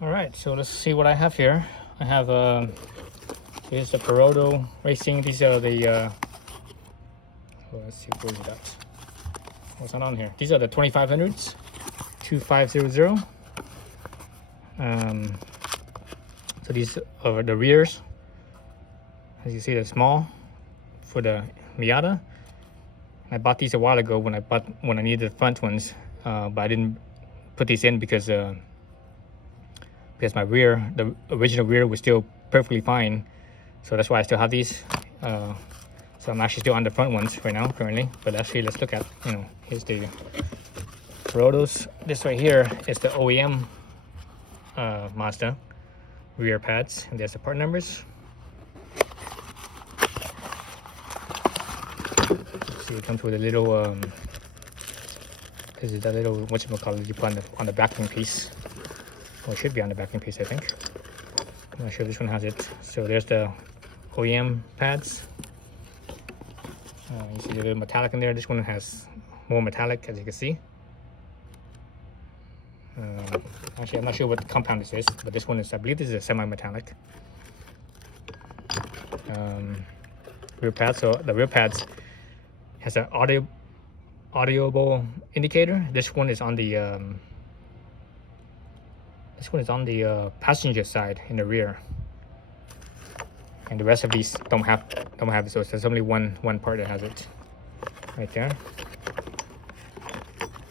All right, so let's see what I have here. I have here's the Perodo Racing. These are the let's see, where is that? What's not on here? These are the 2500s, 2500. So these are the rears. As you see, they're small for the Miata. I bought these a while ago when I needed the front ones, but I didn't put these in because my rear, the original rear, was still perfectly fine. So that's why I still have these. So I'm actually still on the front ones right now currently. But actually, let's look at, here's the Perodos. This right here is the OEM Mazda rear pads, and there's the part numbers. See, it comes with a little this is that little, whatchamacallit, you put on the backing piece. Well, it should be on the backing piece, I think. I'm not sure this one has it. So there's the OEM pads. You see a little metallic in there. This one has more metallic, as you can see. Actually, I'm not sure what compound this is, but this one is, I believe this is a semi-metallic. Rear pads. So the rear pads has an audioable indicator. This one is on the passenger side in the rear, and the rest of these don't have it. So there's only one part that has it, right there.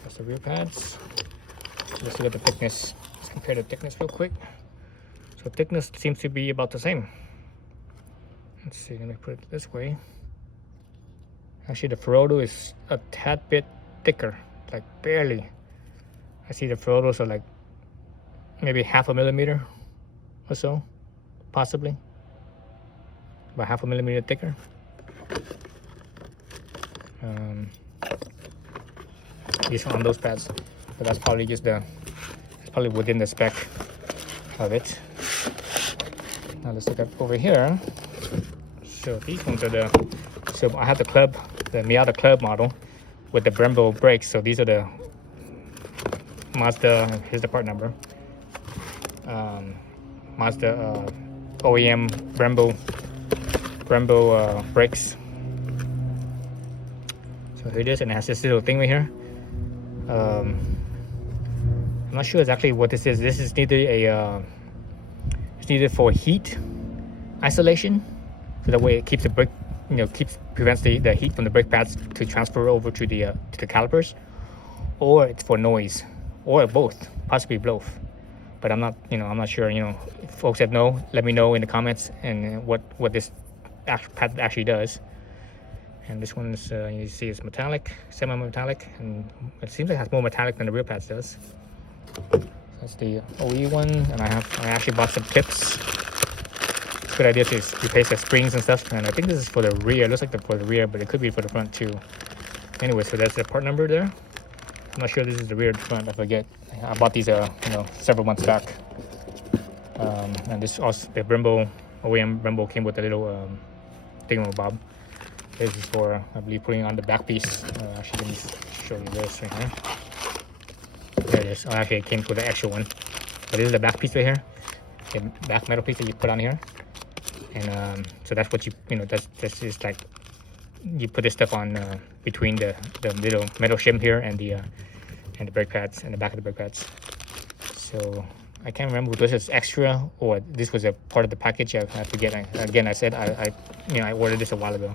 That's the rear pads. Let's look at the thickness. Let's compare the thickness real quick. So thickness seems to be about the same. Let's see. Let me put it this way. Actually, the Perodo is a tad bit thicker, like barely. I see the Perodos are like maybe 0.5 millimeter or so, possibly. About 0.5 millimeter thicker. These are on those pads, but that's probably just it's probably within the spec of it. Now let's look at over here. So these ones are so I have the Miata Club model with the Brembo brakes. So these are the Mazda, here's the part number. Mazda OEM Brembo brakes. So here it is, and it has this little thing right here. I'm not sure exactly what this is. This is it's needed for heat isolation, so that way it keeps the brake, prevents the heat from the brake pads to transfer over to the calipers, or it's for noise, or both, possibly both. But I'm not sure. Folks that know, let me know in the comments, and what this pad actually does. And this one is, you see, it's metallic, semi-metallic, and it seems like it has more metallic than the rear pads does. So that's the OE one, and I actually bought some tips. Good idea to replace the springs and stuff, and I think this is for the rear. It looks like for the rear, but it could be for the front too. Anyway, so that's the part number there. I'm not sure this is the rear or the front. I forget. I bought these several months back. And this also, the Brembo OEM Brembo came with a little thingamabob. This is for, I believe, putting on the back piece. Actually, let me show you this right here. There it is. Oh, actually, it came with the extra one. But this is the back piece right here. The back metal piece that you put on here. And so that's what that's just like, you put this stuff on between the little metal shim here and the brake pads, and the back of the brake pads. So I can't remember if this is extra or this was a part of the package. I forget. I said I ordered this a while ago.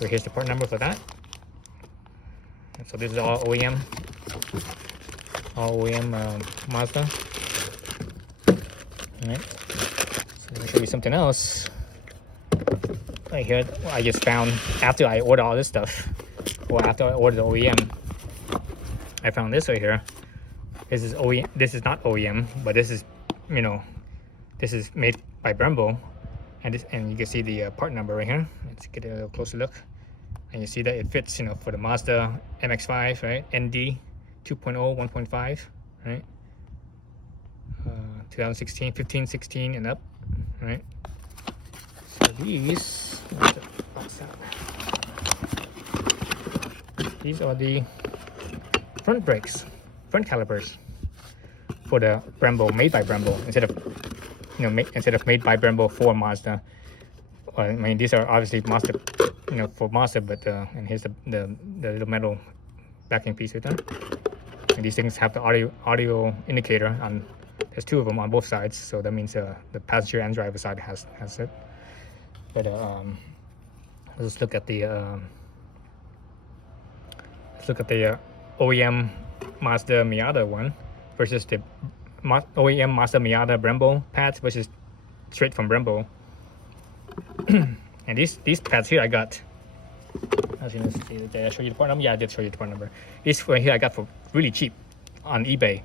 So here's the part number for that. And so this is all OEM Mazda. All right. So let me show you something else. Right here, I just found after I ordered all this stuff, or after I ordered the OEM, I found this right here. This is OEM. This is not OEM, but this is, this is made by Brembo, and you can see the part number right here. Let's get a little closer look, and you see that it fits, for the Mazda MX-5, right? ND 2.0, 1.5, right? 2016, 15, 16, and up, right? So these are the front brakes, front calipers. for the Brembo, made by Brembo, instead of made by Brembo for Mazda. I mean, these are obviously Mazda, for Mazda, but and here's the little metal backing piece right there. And these things have the audio indicator on. There's two of them on both sides, so that means the passenger and driver side has it. But let's look at the OEM Mazda Miata one versus the OEM Mazda Miata Brembo pads versus straight from Brembo. And these pads here I got. Did I show you the part number? Yeah, I did show you the part number. These one here I got for really cheap on eBay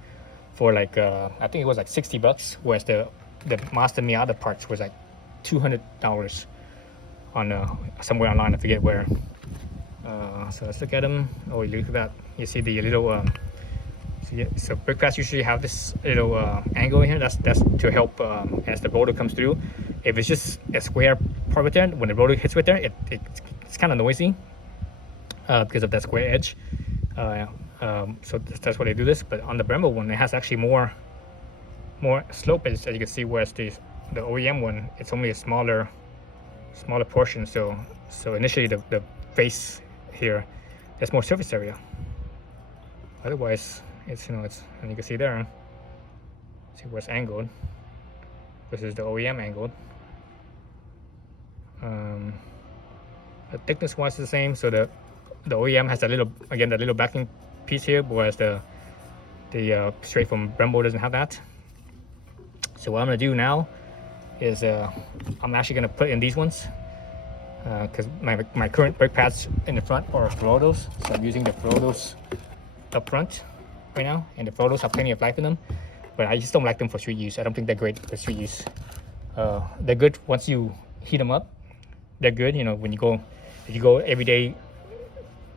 for like I think it was like $60, whereas the Mazda Miata parts was like $200 on somewhere online. I forget where. So let's look at them. Oh, look at that! You see the little. So brake pads usually have this little angle in here. That's to help as the rotor comes through. If it's just a square part right there, when the rotor hits right there, it's kind of noisy because of that square edge. So that's why they do this. But on the Brembo one, it has actually more slope, as you can see. Whereas the OEM one, it's only a smaller portion. So initially the face here, there's more surface area. Otherwise, it's and you can see there. See where it's angled versus the OEM angled. The thickness wise is the same. So the OEM has that little backing piece here, whereas the straight from Brembo doesn't have that. So what I'm gonna do now is I'm actually gonna put in these ones because my current brake pads in the front are Ferrodos, so I'm using the Ferrodos up front right now, and the Ferrodos have plenty of life in them, but I just don't like them for street use. I don't think they're great for street use. They're good once you heat them up. They're good, when if you go everyday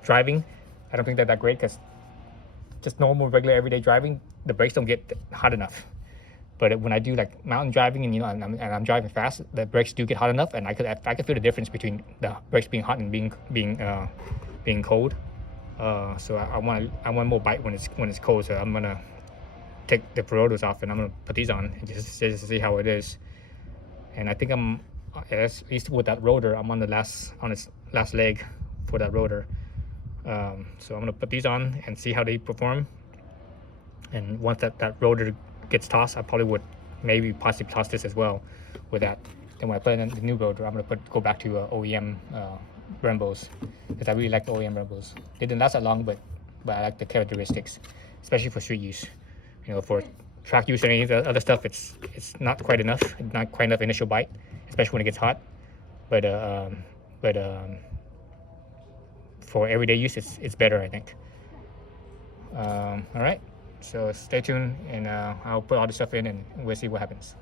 driving. I don't think they're that great because just normal, regular, everyday driving, the brakes don't get hot enough. But when I do like mountain driving and I'm driving fast, the brakes do get hot enough, and I could feel the difference between the brakes being hot and being cold. So I want more bite when it's cold. So I'm gonna take the Ferrodos off and I'm gonna put these on and just to see how it is. And I think at least with that rotor, I'm on its last leg for that rotor. So I'm gonna put these on and see how they perform. And once that rotor gets tossed, I probably would possibly toss this as well with that. Then when I put in the new rotor, I'm gonna go back to OEM Brembos, because I really like the OEM Brembos. They didn't last that long, but I like the characteristics, especially for street use. For track use or any other stuff, it's not quite enough. Not quite enough initial bite, especially when it gets hot. But for everyday use, it's better, I think. All right. So stay tuned, and I'll put all the stuff in, and we'll see what happens.